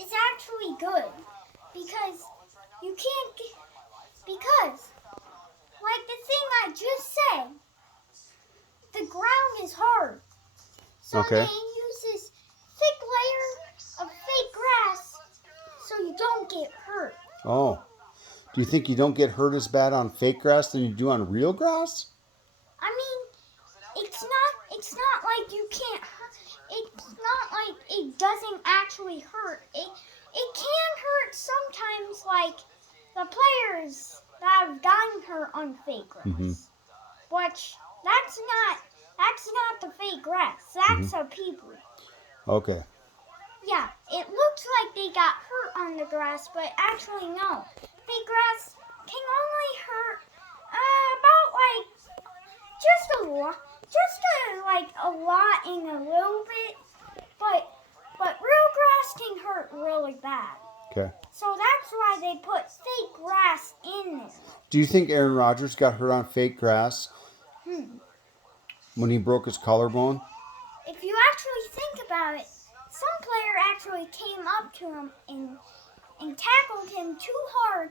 is actually good because you can't get, because like the thing I just said, the ground is hard. So Okay. they use this thick layer of fake grass so you don't get hurt. Oh. Do you think you don't get hurt as bad on fake grass than you do on real grass? I mean, it's not like you can't it's not like it doesn't actually hurt. It can hurt sometimes, like the players that have gotten hurt on fake grass. Mm-hmm. But that's not the fake grass. That's a people. Okay. Yeah, it looks like they got hurt on the grass, but actually no. Fake grass can only hurt about like a lot and a little bit, but real grass can hurt really bad. Okay. So that's why they put fake grass in there. Do you think Aaron Rodgers got hurt on fake grass when he broke his collarbone? If you actually think about it, some player actually came up to him and tackled him too hard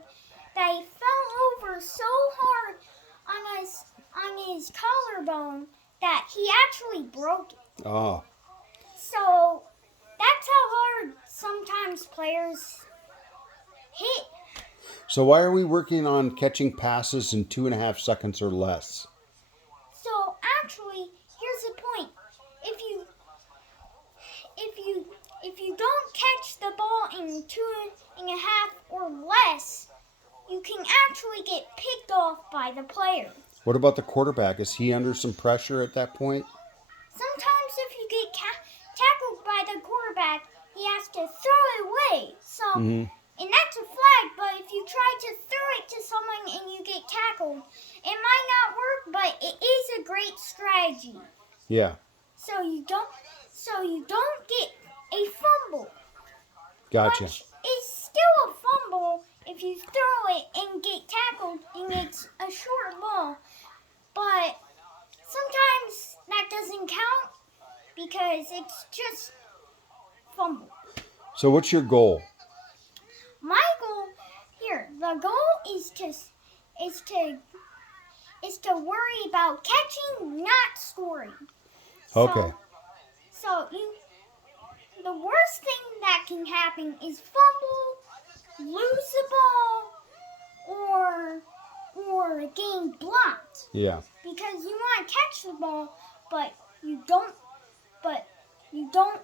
that he fell over so hard on his collarbone that he actually broke it. Oh. So that's how hard sometimes players hit. So why are we working on catching passes in 2.5 seconds or less? So actually, here's the point. If you don't catch the ball in 2.5 or less, you can actually get picked off by the player. What about the quarterback? Is he under some pressure at that point? Sometimes if you get tackled by the quarterback, he has to throw it away. So, and that's a flag, but if you try to throw it to someone and you get tackled, it might not work, but it is a great strategy. Yeah. So you don't get a fumble. Gotcha. Which is still a fumble if you throw it and get tackled and it's a short ball. But sometimes that doesn't count because it's just fumble. So what's your goal? My goal here, the goal is to worry about catching, not scoring. Okay. So the worst thing that can happen is fumble, lose the ball, or getting blocked. Yeah. Because you want to catch the ball, but you don't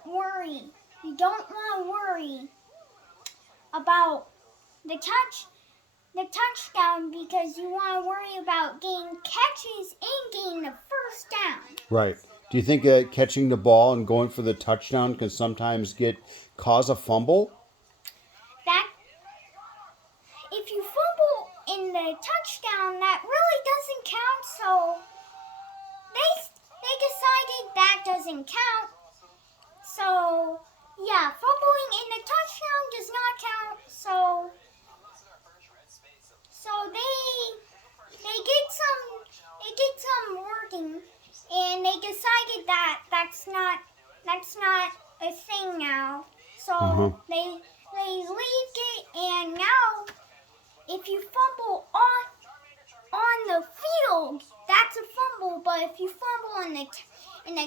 worry. You don't want to worry about the touchdown because you want to worry about getting catches and getting the first down. Right. Do you think catching the ball and going for the touchdown can sometimes cause a fumble? That if you fumble in the touchdown, that really doesn't count. So they decided that doesn't count. So yeah, fumbling in the touchdown does not count. So they get some working, and they decided that that's not a thing now. So they leaved it, and now if you fumble on the field, that's a fumble. But if you fumble in the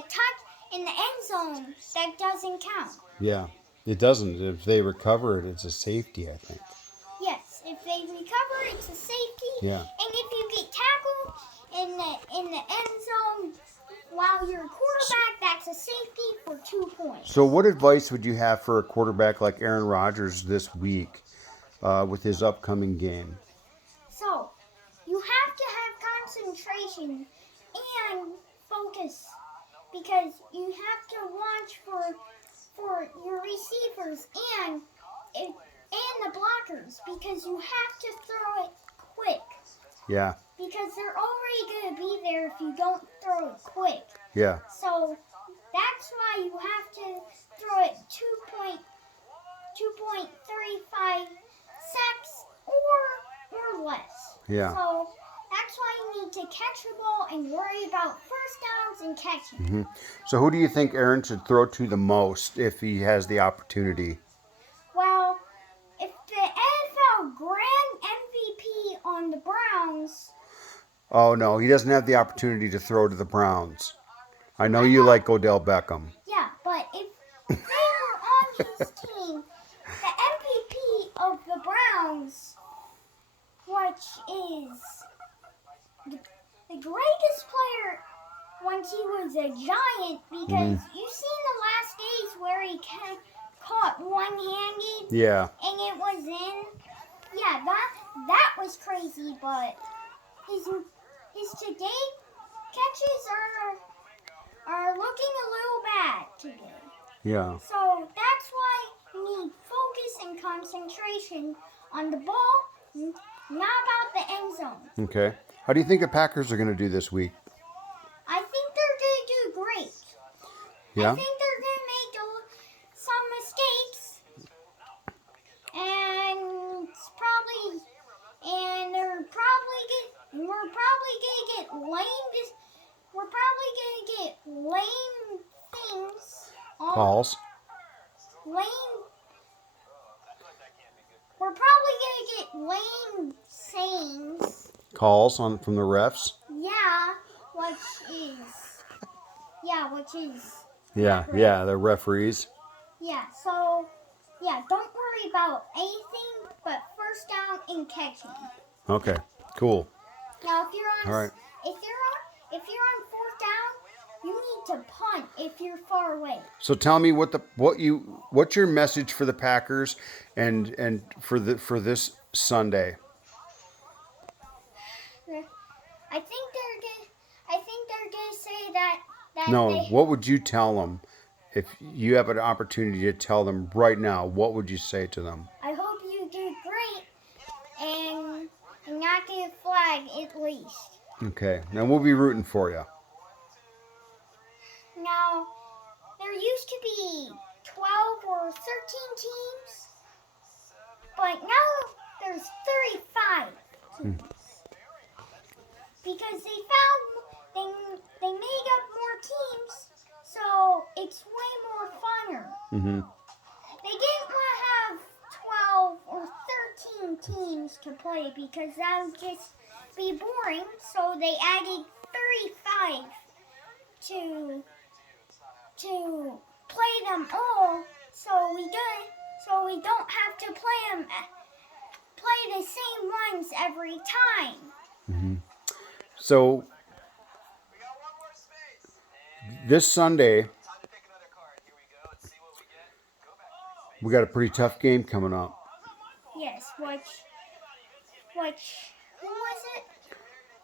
end zone, that doesn't count. Yeah, it doesn't. If they recover it, it's a safety, I think. Yes, if they recover, it's a safety. Yeah. And if you get tackled in the end zone while you're a quarterback, that's a safety for 2 points. So what advice would you have for a quarterback like Aaron Rodgers this week with his upcoming game? So you have to have concentration and focus because you have to watch for your receivers and the blockers because you have to throw it quick. Yeah. Because they're already going to be there if you don't throw it quick. Yeah. So that's why you have to throw it 2.35 sacks or less. Yeah. So that's why you need to catch the ball and worry about first downs and catching. So who do you think Aaron should throw to the most if he has the opportunity? Well, on the Browns. Oh, no, he doesn't have the opportunity to throw to the Browns. I know you like Odell Beckham. Yeah, but if they were on his team, the MVP of the Browns, which is the greatest player once he was a Giant, because you've seen the last days where he caught one-handed Yeah. and it was in. Yeah, that was crazy, but his today catches are looking a little bad today. Yeah. So that's why we need focus and concentration on the ball, not about the end zone. Okay. How do you think the Packers are going to do this week? I think they're going to do great. Yeah? I think they're going to make some mistakes, and we're probably going to get lame. We're probably going to get lame things. Calls? Lame. We're probably going to get lame sayings. Calls from the refs? Yeah, which is. Yeah, the referees. Yeah, so, don't worry about anything but first down and catching. Okay, cool. Now, if you're on, All right. if you're on fourth down, you need to punt if you're far away. So tell me what's your message for the Packers and for this Sunday? I think they're gonna say that No, they, what would you tell them if you have an opportunity to tell them right now? What would you say to them? I hope you do great and not get a flag at least. Okay, now we'll be rooting for you. Now, there used to be 12 or 13 teams, but now there's 35 teams. Because they made up more teams, so it's way more funner. Mm-hmm. They didn't want to have 12 or 13 teams to play because that would just be boring, so they added 35 to play them all, so we don't have to play the same ones every time. Mm-hmm. So this Sunday, we got a pretty tough game coming up. Yes, which who was it?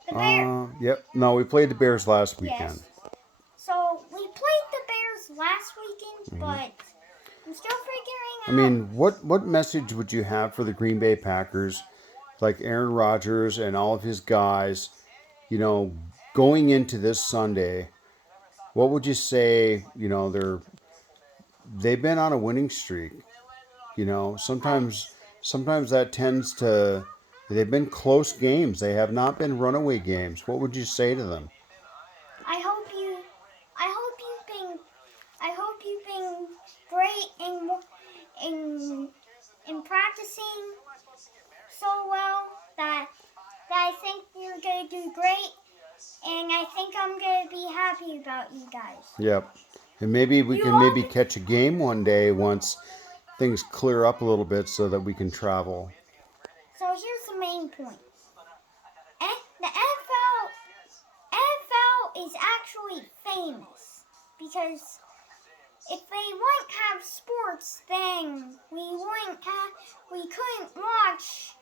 The Bears. Yep. No, we played the Bears last weekend. Yes. So we played the Bears last weekend, but I'm still figuring out. I mean, what message would you have for the Green Bay Packers, like Aaron Rodgers and all of his guys, going into this Sunday? What would you say? They've been on a winning streak. Sometimes that tends to. They've been close games. They have not been runaway games. What would you say to them? I hope you've been great in practicing so well that I think you're gonna do great, and I think I'm gonna be happy about you guys. Yep. And maybe we can catch a game one day once things clear up a little bit so that we can travel. So here's the main point. The NFL is actually famous because if they wouldn't have sports, then we couldn't watch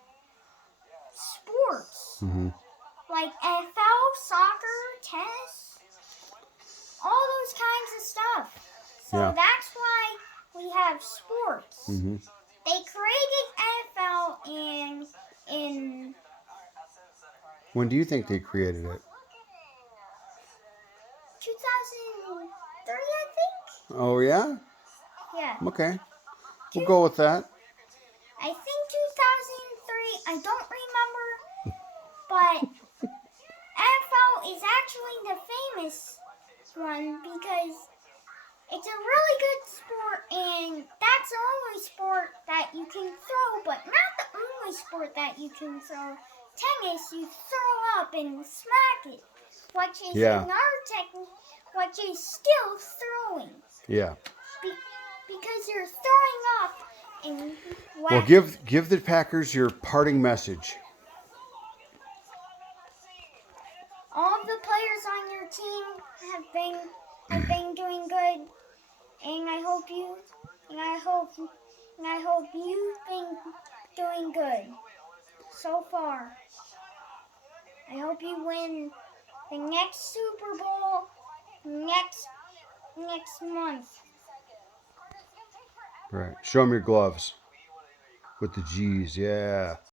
sports. Mm-hmm. Like NFL, soccer, tennis, all those kinds of stuff. So that's why we have sports. Mm-hmm. They created NFL in When do you think they created it? 2003, I think. Oh, yeah? Yeah. Okay. We'll go with that. I think 2003. I don't remember, but NFL is actually the famous one because it's a really good sport, and that's the only sport that you can throw, but not the only sport that you can throw. tennis, you throw up and smack it, which is Yeah. in our technique, which is still throwing. Yeah. Because you're throwing up and Well, whacking. give the Packers your parting message. All the players on your team have been doing good, and I hope you've been doing good so far. I hope you win the next Super Bowl next month. Right. Show them your gloves with the G's. Yeah.